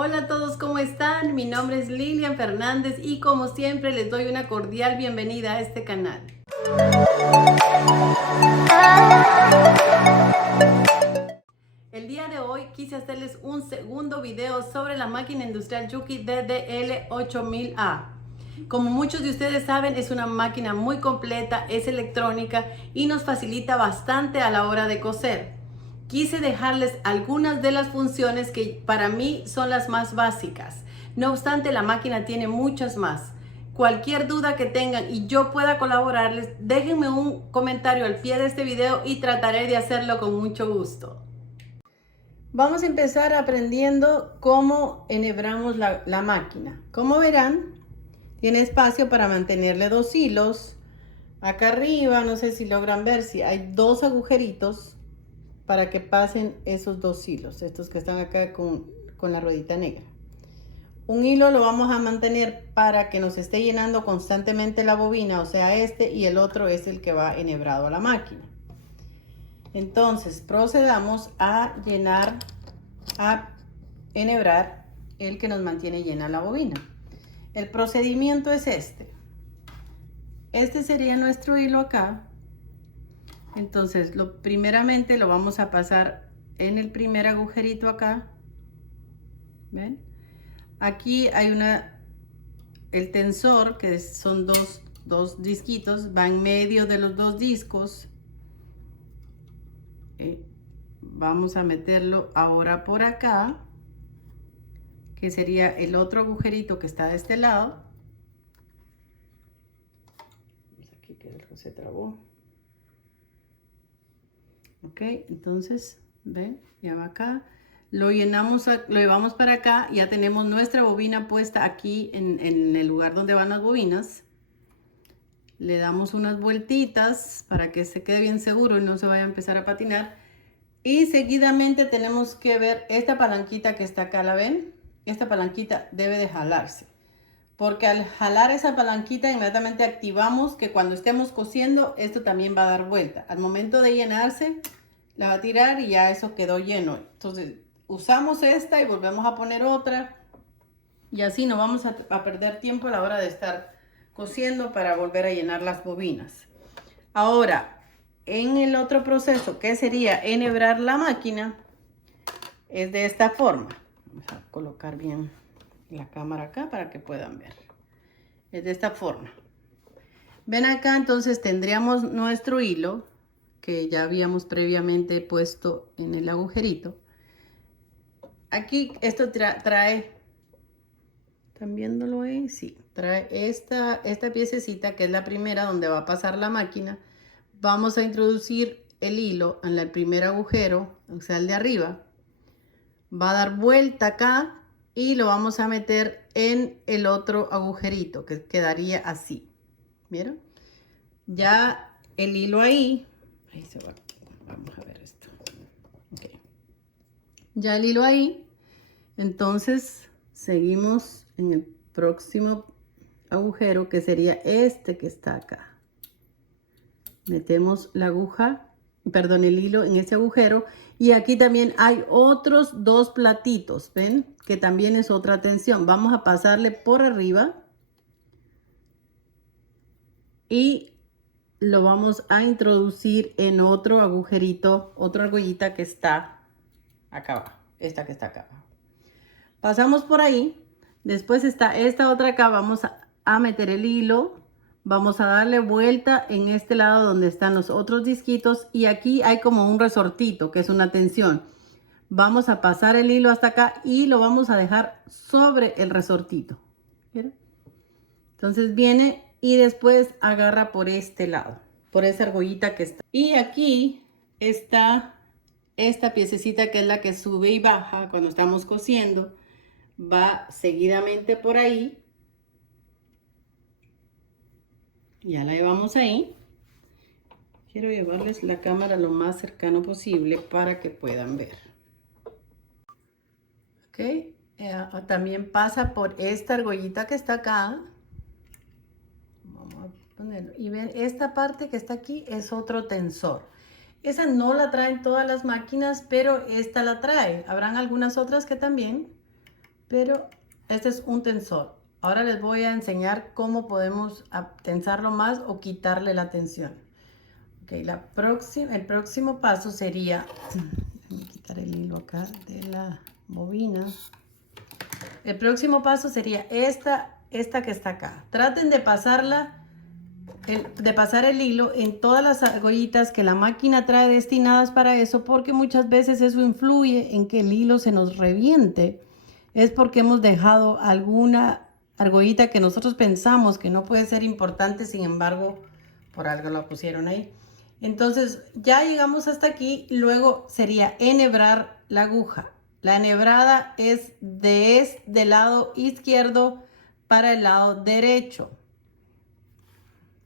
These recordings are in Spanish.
Hola a todos, ¿cómo están? Mi nombre es Lilian Fernández y como siempre les doy una cordial bienvenida a este canal. El día de hoy quise hacerles un segundo video sobre la máquina industrial Juki DDL8000A. Como muchos de ustedes saben, es una máquina muy completa, es electrónica y nos facilita bastante a la hora de coser. Quise dejarles algunas de las funciones que para mí son las más básicas. No obstante, la máquina tiene muchas más. Cualquier duda que tengan y yo pueda colaborarles, déjenme un comentario al pie de este video y trataré de hacerlo con mucho gusto. Vamos a empezar aprendiendo cómo enhebramos la máquina. Como verán, tiene espacio para mantenerle dos hilos. Acá arriba, no sé si logran ver, si hay dos agujeritos para que pasen esos dos hilos, estos que están acá con la ruedita negra. Un hilo lo vamos a mantener para que nos esté llenando constantemente la bobina, o sea y el otro es el que va enhebrado a la máquina. Entonces procedamos a enhebrar el que nos mantiene llena la bobina. El procedimiento es este sería nuestro hilo acá. Entonces primeramente lo vamos a pasar en el primer agujerito acá. ¿Ven? Aquí hay el tensor, que son dos disquitos, va en medio de los dos discos. Vamos a meterlo ahora por acá, que sería el otro agujerito que está de este lado. Aquí que se trabó. Ok, entonces, ven, ya va acá. Lo llenamos, lo llevamos para acá, ya tenemos nuestra bobina puesta aquí en el lugar donde van las bobinas. Le damos unas vueltitas para que se quede bien seguro y no se vaya a empezar a patinar. Y seguidamente tenemos que ver esta palanquita que está acá, ¿la ven? Esta palanquita debe de jalarse. Porque al jalar esa palanquita inmediatamente activamos que cuando estemos cosiendo esto también va a dar vuelta. Al momento de llenarse la va a tirar y ya eso quedó lleno. Entonces usamos esta y volvemos a poner otra. Y así no vamos a perder tiempo a la hora de estar cosiendo para volver a llenar las bobinas. Ahora, en el otro proceso, que sería enhebrar la máquina, es de esta forma. Vamos a colocar bien la cámara acá para que puedan ver. Es de esta forma. Ven acá, entonces tendríamos nuestro hilo que ya habíamos previamente puesto en el agujerito. Aquí esto trae, ¿están viéndolo ahí? Sí, trae esta piececita que es la primera donde va a pasar la máquina. Vamos a introducir el hilo en el primer agujero, o sea el de arriba. Va a dar vuelta acá y lo vamos a meter en el otro agujerito que quedaría así. ¿Vieron? Ya el hilo ahí se va. Vamos a ver esto. Okay. Ya el hilo ahí. Entonces seguimos en el próximo agujero que sería este que está acá. Metemos la aguja, perdón, el hilo en ese agujero y aquí también hay otros dos platitos, ¿ven? Que también es otra tensión. Vamos a pasarle por arriba y lo vamos a introducir en otro agujerito, otra argollita que está acá abajo, esta que está acá abajo. Pasamos por ahí, después está esta otra acá, vamos a meter el hilo, vamos a darle vuelta en este lado donde están los otros disquitos y aquí hay como un resortito que es una tensión. Vamos a pasar el hilo hasta acá y lo vamos a dejar sobre el resortito. ¿Vieron? Entonces viene y después agarra por este lado, por esa argollita que está. Y aquí está esta piececita que es la que sube y baja cuando estamos cosiendo. Va seguidamente por ahí. Ya la llevamos ahí. Quiero llevarles la cámara lo más cercano posible para que puedan ver. Ok. También pasa por esta argollita que está acá. Vamos a ponerlo. Y ven, esta parte que está aquí es otro tensor. Esa no la traen todas las máquinas, pero esta la trae. Habrán algunas otras que también. pero este es un tensor. Ahora les voy a enseñar cómo podemos tensarlo más o quitarle la tensión. Ok, el próximo paso sería, déjenme quitar el hilo acá de la bobina. El próximo paso sería esta que está acá. Traten de pasar el hilo en todas las argollitas que la máquina trae destinadas para eso, porque muchas veces eso influye en que el hilo se nos reviente. Es porque hemos dejado alguna argollita que nosotros pensamos que no puede ser importante, sin embargo, por algo la pusieron ahí. Entonces, ya llegamos hasta aquí. Luego sería enhebrar la aguja. La enhebrada es del lado izquierdo para el lado derecho.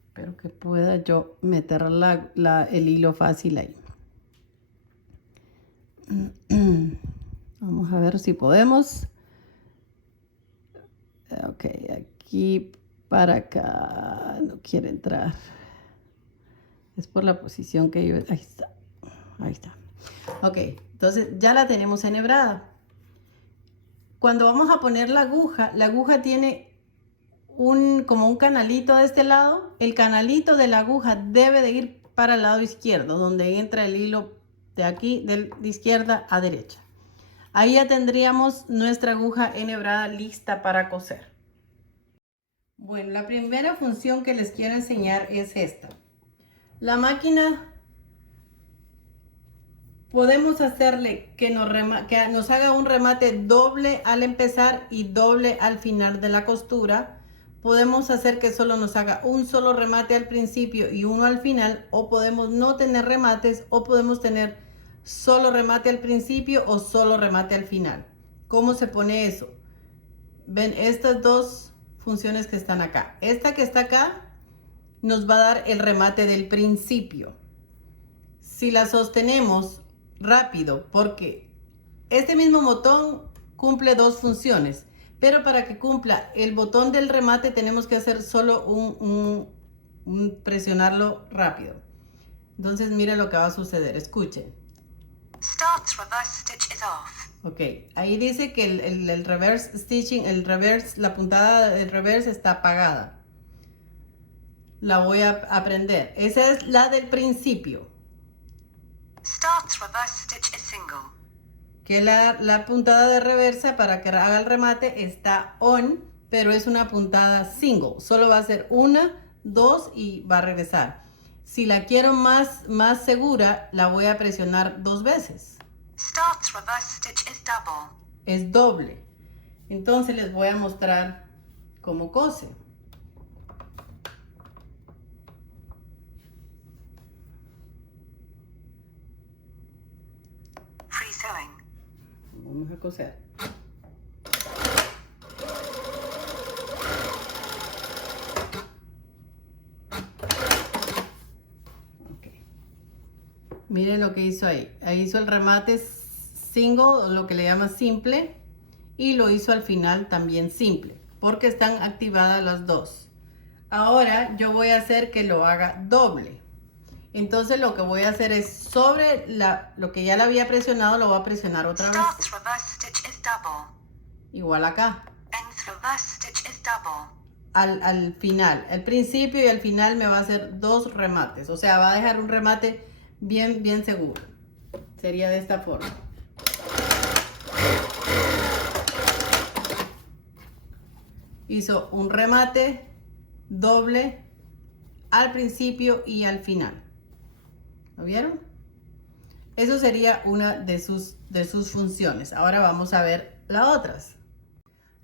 Espero que pueda yo meter el hilo fácil ahí. Vamos a ver si podemos. Ok, aquí para acá. No quiere entrar. Es por la posición que yo... Ahí está. Ahí está. Ok, entonces ya la tenemos enhebrada. Cuando vamos a poner la aguja tiene como un canalito de este lado. El canalito de la aguja debe de ir para el lado izquierdo, donde entra el hilo de aquí, de izquierda a derecha. Ahí ya tendríamos nuestra aguja enhebrada lista para coser. Bueno, la primera función que les quiero enseñar es esta. La máquina podemos hacerle que nos haga un remate doble al empezar y doble al final de la costura. Podemos hacer que solo nos haga un solo remate al principio y uno al final, o podemos no tener remates, o podemos tener solo remate al principio o solo remate al final. ¿Cómo se pone eso? Ven estas dos funciones que están acá. Esta que está acá nos va a dar el remate del principio. Si la sostenemos rápido, porque este mismo botón cumple dos funciones, pero para que cumpla el botón del remate tenemos que hacer solo presionarlo rápido. Entonces mire lo que va a suceder, escuchen. Starts reverse stitch is off. Ok, ahí dice que el reverse stitching, la puntada del reverse está apagada. La voy a aprender. Esa es la del principio. Starts reverse stitch is single. Que la puntada de reversa para que haga el remate está on, pero es una puntada single. Solo va a ser una, dos y va a regresar. Si la quiero más segura, la voy a presionar dos veces. Starts reverse stitch is double. Es doble. Entonces les voy a mostrar cómo cose. Free sewing. Vamos a coser. Okay. Miren lo que hizo ahí. Ahí hizo el remate single, o lo que le llama simple, y lo hizo al final también simple, porque están activadas las dos. Ahora yo voy a hacer que lo haga doble. Entonces lo que voy a hacer es sobre lo que ya la había presionado, lo voy a presionar otra vez. Starts reverse stitch is double. Igual acá. Ends reverse stitch is double. Al final, al principio y al final me va a hacer dos remates. O sea, va a dejar un remate bien seguro. Sería de esta forma. Hizo un remate doble al principio y al final. ¿Lo vieron? Eso sería una de sus funciones. Ahora vamos a ver las otras.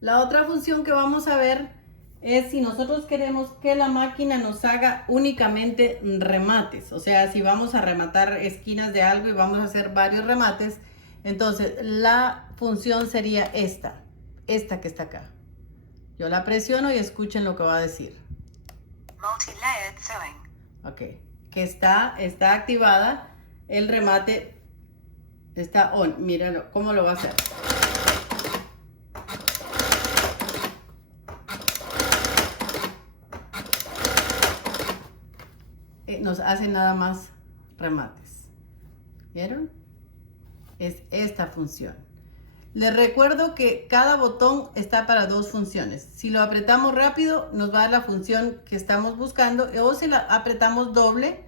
La otra función que vamos a ver es si nosotros queremos que la máquina nos haga únicamente remates. O sea, si vamos a rematar esquinas de algo y vamos a hacer varios remates, entonces la función sería esta que está acá. Yo la presiono y escuchen lo que va a decir. Multi-layered sewing. Ok, que está activada, el remate está on. Míralo, cómo lo va a hacer. Nos hace nada más remates. ¿Vieron? Es esta función. Les recuerdo que cada botón está para dos funciones. Si lo apretamos rápido, nos va a dar la función que estamos buscando, o si la apretamos doble,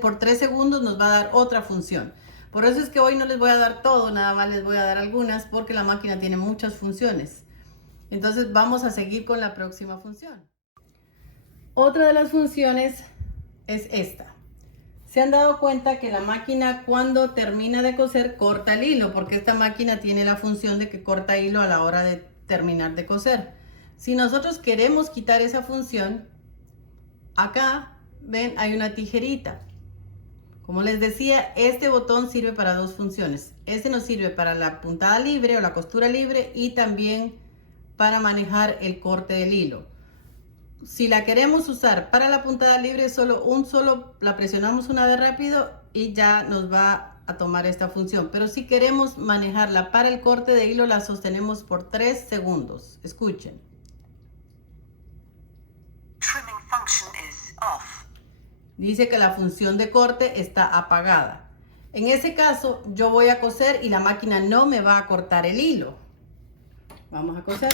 por 3 segundos, nos va a dar otra función. Por eso es que hoy no les voy a dar todo, nada más les voy a dar algunas, porque la máquina tiene muchas funciones. Entonces vamos a seguir con la próxima función. Otra de las funciones es esta. Se han dado cuenta que la máquina, cuando termina de coser, corta el hilo, porque esta máquina tiene la función de que corta hilo a la hora de terminar de coser. Si nosotros queremos quitar esa función, acá ven, hay una tijerita. Como les decía, este botón sirve para dos funciones. Este nos sirve para la puntada libre o la costura libre, y también para manejar el corte del hilo. Si la queremos usar para la puntada libre, la presionamos una vez rápido y ya nos va a tomar esta función. Pero si queremos manejarla para el corte de hilo, la sostenemos por 3 segundos. Escuchen. Trimming function is off. Dice que la función de corte está apagada. En ese caso, yo voy a coser y la máquina no me va a cortar el hilo. Vamos a coser.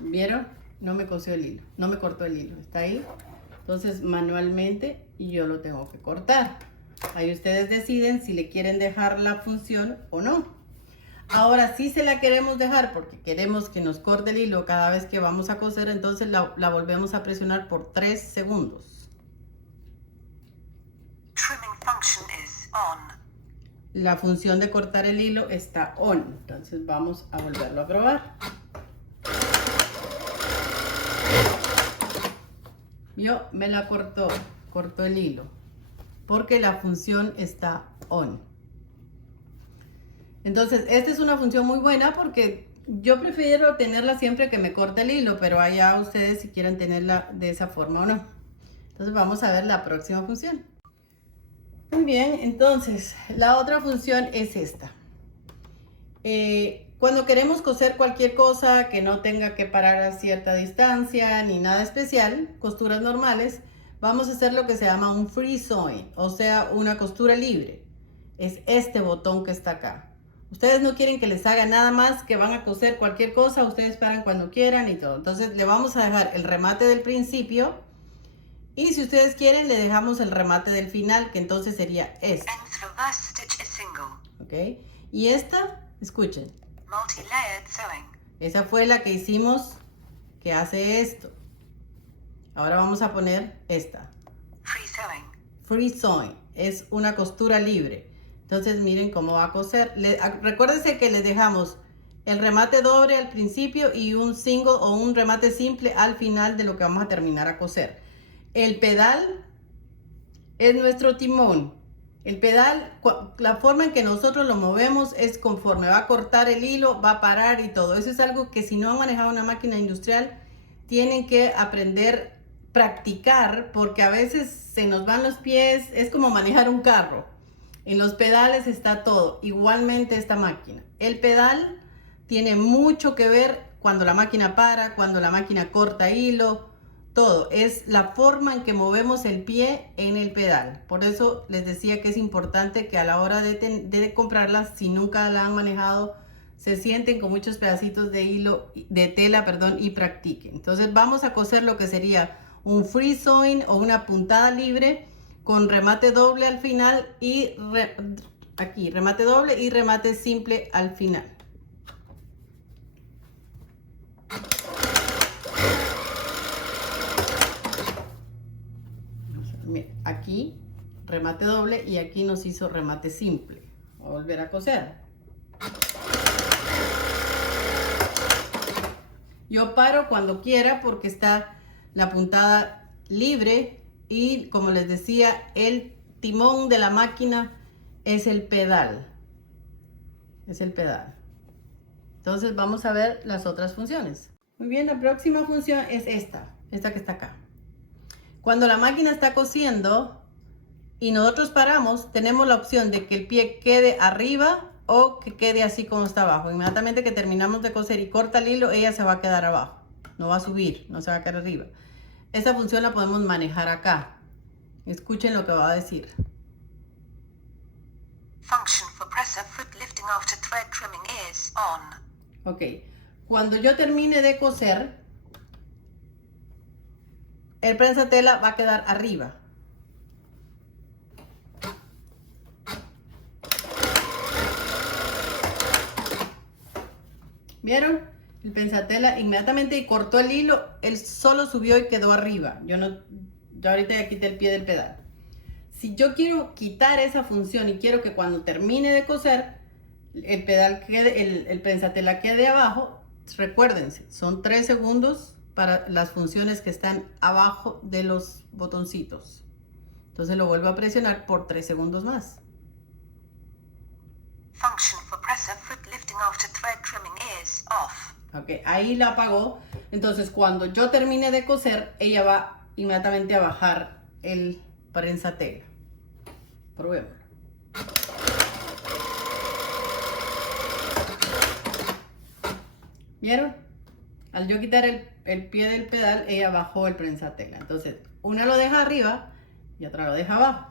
¿Vieron? No me cosió el hilo, no me cortó el hilo, está ahí. Entonces manualmente yo lo tengo que cortar. Ahí ustedes deciden si le quieren dejar la función o no. Ahora, si se la queremos dejar porque queremos que nos corte el hilo cada vez que vamos a coser, entonces la volvemos a presionar por 3 segundos. Trimming function is on. La función de cortar el hilo está on. Entonces vamos a volverlo a probar. Yo me la cortó el hilo, porque la función está on. Entonces, esta es una función muy buena porque yo prefiero tenerla siempre que me corte el hilo, pero allá ustedes si quieren tenerla de esa forma o no. Entonces vamos a ver la próxima función. Muy bien, entonces la otra función es esta. Cuando queremos coser cualquier cosa que no tenga que parar a cierta distancia ni nada especial, costuras normales, vamos a hacer lo que se llama un free sewing, o sea, una costura libre. Es este botón que está acá. Ustedes no quieren que les haga nada más, que van a coser cualquier cosa, ustedes paran cuando quieran y todo. Entonces le vamos a dejar el remate del principio, y si ustedes quieren le dejamos el remate del final, que entonces sería este. Nth reverse stitch is single. ¿Ok? Y esta, escuchen. Multi-layered sewing. Esa fue la que hicimos, que hace esto. Ahora vamos a poner esta. Free sewing. Free sewing. Es una costura libre. Entonces miren cómo va a coser. Recuérdense que le dejamos el remate doble al principio y un single o un remate simple al final de lo que vamos a terminar a coser. El pedal es nuestro timón. El pedal, la forma en que nosotros lo movemos es conforme va a cortar el hilo, va a parar y todo. Eso es algo que si no han manejado una máquina industrial, tienen que aprender, practicar, porque a veces se nos van los pies. Es como manejar un carro. En los pedales está todo. Igualmente esta máquina. El pedal tiene mucho que ver cuando la máquina para, cuando la máquina corta hilo. Todo es la forma en que movemos el pie en el pedal. Por eso les decía que es importante que a la hora de comprarlas, si nunca la han manejado, se sienten con muchos pedacitos de hilo, de tela, perdón, y practiquen. Entonces vamos a coser lo que sería un free sewing o una puntada libre con remate doble al final y aquí remate doble y remate simple al final. Aquí remate doble y aquí nos hizo remate simple. Voy a volver a coser. Yo paro cuando quiera porque está la puntada libre y, como les decía, el timón de la máquina es el pedal. Es el pedal. Entonces vamos a ver las otras funciones. Muy bien, la próxima función es esta que está acá. Cuando la máquina está cosiendo y nosotros paramos, tenemos la opción de que el pie quede arriba o que quede así como está abajo. Inmediatamente que terminamos de coser y corta el hilo, ella se va a quedar abajo. No va a subir, no se va a quedar arriba. Esta función la podemos manejar acá. Escuchen lo que va a decir. Function for presser foot lifting after thread trimming is on. Ok, cuando yo termine de coser, el prensatela va a quedar arriba. ¿Vieron? El prensatela inmediatamente cortó el hilo, él solo subió y quedó arriba. Yo ahorita ya quité el pie del pedal. Si yo quiero quitar esa función y quiero que cuando termine de coser, el pedal quede, el prensatela quede abajo, recuérdense, son 3 segundos para las funciones que están abajo de los botoncitos. Entonces lo vuelvo a presionar por 3 segundos más. Function for presser foot lifting after thread trimming is off. Ok, ahí la apagó. Entonces cuando yo termine de coser, ella va inmediatamente a bajar el prensatela. Probémoslo. ¿Vieron? Al yo quitar el pie del pedal, ella bajó el prensatela. Entonces, una lo deja arriba y otra lo deja abajo.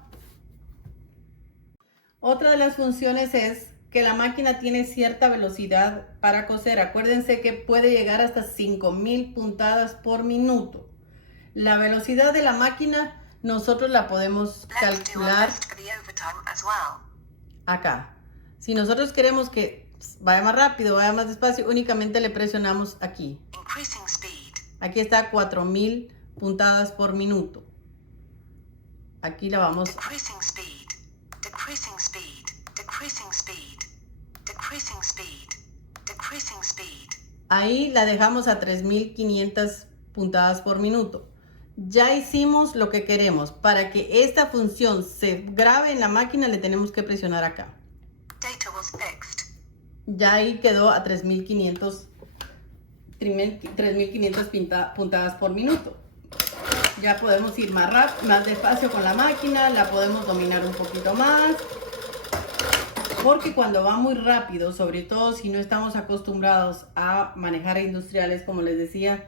Otra de las funciones es que la máquina tiene cierta velocidad para coser. Acuérdense que puede llegar hasta 5000 puntadas por minuto. La velocidad de la máquina nosotros la podemos calcular acá. Si nosotros queremos que vaya más rápido, vaya más despacio, únicamente le presionamos aquí. Aquí está 4000 puntadas por minuto. Aquí la vamos. Decreasing speed, decreasing speed, decreasing speed, decreasing speed, decreasing speed. Ahí la dejamos a 3500 puntadas por minuto. Ya hicimos lo que queremos. Para que esta función se grabe en la máquina le tenemos que presionar acá. Data was fixed. Ya ahí quedó a 3500 puntadas por minuto. Ya podemos ir más rápido, más despacio con la máquina, la podemos dominar un poquito más. Porque cuando va muy rápido, sobre todo si no estamos acostumbrados a manejar industriales, como les decía,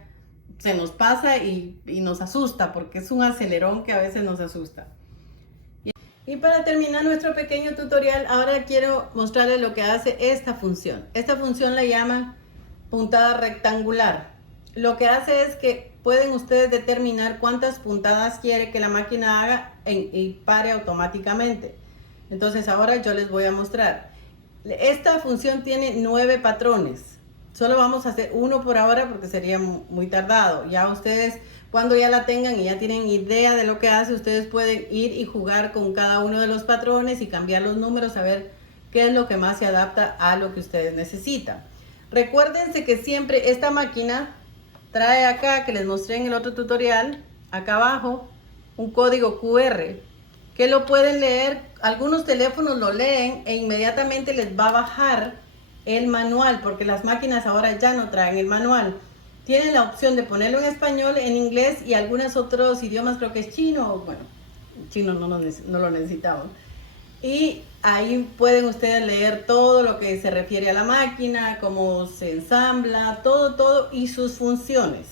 se nos pasa y nos asusta, porque es un acelerón que a veces nos asusta. Y para terminar nuestro pequeño tutorial, ahora quiero mostrarles lo que hace esta función. Esta función la llaman puntada rectangular. Lo que hace es que pueden ustedes determinar cuántas puntadas quiere que la máquina haga y pare automáticamente. Entonces ahora yo les voy a mostrar. Esta función tiene 9 patrones. Solo vamos a hacer uno por ahora porque sería muy tardado. Ya ustedes, cuando ya la tengan y ya tienen idea de lo que hace, ustedes pueden ir y jugar con cada uno de los patrones y cambiar los números a ver qué es lo que más se adapta a lo que ustedes necesitan. Recuérdense que siempre esta máquina trae acá, que les mostré en el otro tutorial, acá abajo, un código QR que lo pueden leer. Algunos teléfonos lo leen e inmediatamente les va a bajar el manual, porque las máquinas ahora ya no traen el manual. Tienen la opción de ponerlo en español, en inglés y algunos otros idiomas, creo que es chino. Bueno, chino no lo necesitamos. Y ahí pueden ustedes leer todo lo que se refiere a la máquina, cómo se ensambla, todo y sus funciones.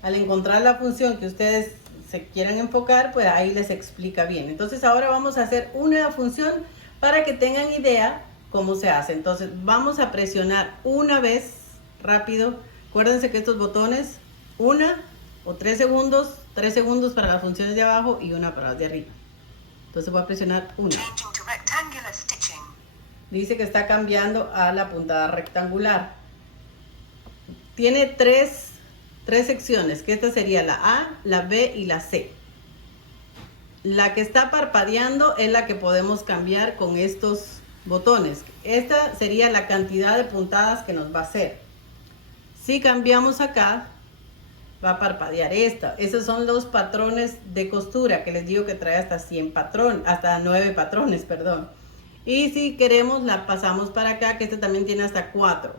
Al encontrar la función que ustedes se quieran enfocar, pues ahí les explica bien. Entonces ahora vamos a hacer una función para que tengan idea cómo se hace. Entonces vamos a presionar una vez rápido. Acuérdense que estos botones, 1 o 3 segundos para las funciones de abajo y 1 para las de arriba. Entonces voy a presionar 1. Dice que está cambiando a la puntada rectangular. Tiene tres secciones, que esta sería la A, la B y la C. La que está parpadeando es la que podemos cambiar con estos botones. Esta sería la cantidad de puntadas que nos va a hacer. Si cambiamos acá, va a parpadear esta. Esos son los patrones de costura que les digo que trae hasta 100 patrones, hasta 9 patrones, perdón. Y si queremos la pasamos para acá, que este también tiene hasta 4.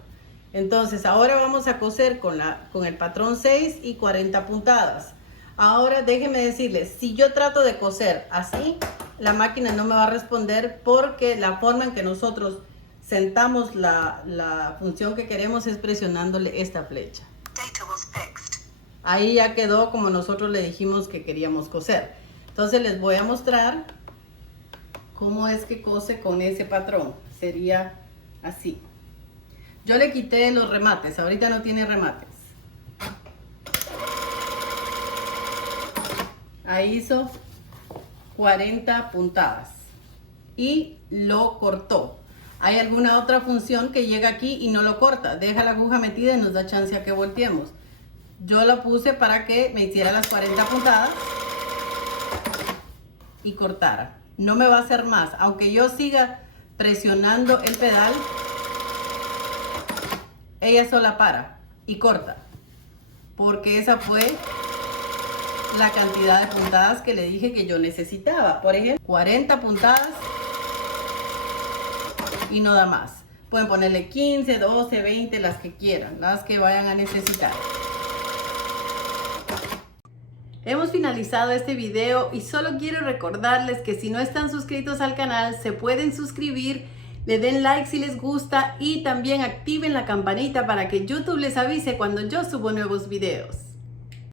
Entonces ahora vamos a coser con el patrón 6 y 40 puntadas. Ahora déjenme decirles, si yo trato de coser así, la máquina no me va a responder, porque la forma en que nosotros sentamos la función que queremos es presionándole esta flecha. Ahí ya quedó como nosotros le dijimos que queríamos coser. Entonces les voy a mostrar cómo es que cose con ese patrón. Sería así. Yo le quité los remates, ahorita no tiene remates. Ahí hizo 40 puntadas y lo cortó. Hay alguna otra función que llega aquí y no lo corta, deja la aguja metida y nos da chance a que volteemos. Yo lo puse para que me hiciera las 40 puntadas y cortara. No me va a hacer más, aunque yo siga presionando el pedal, ella sola para y corta, porque esa fue la cantidad de puntadas que le dije que yo necesitaba. Por ejemplo, 40 puntadas y no da más. Pueden ponerle 15, 12, 20, las que quieran, las que vayan a necesitar. Hemos finalizado este video y solo quiero recordarles que si no están suscritos al canal, se pueden suscribir, le den like si les gusta y también activen la campanita para que YouTube les avise cuando yo subo nuevos videos.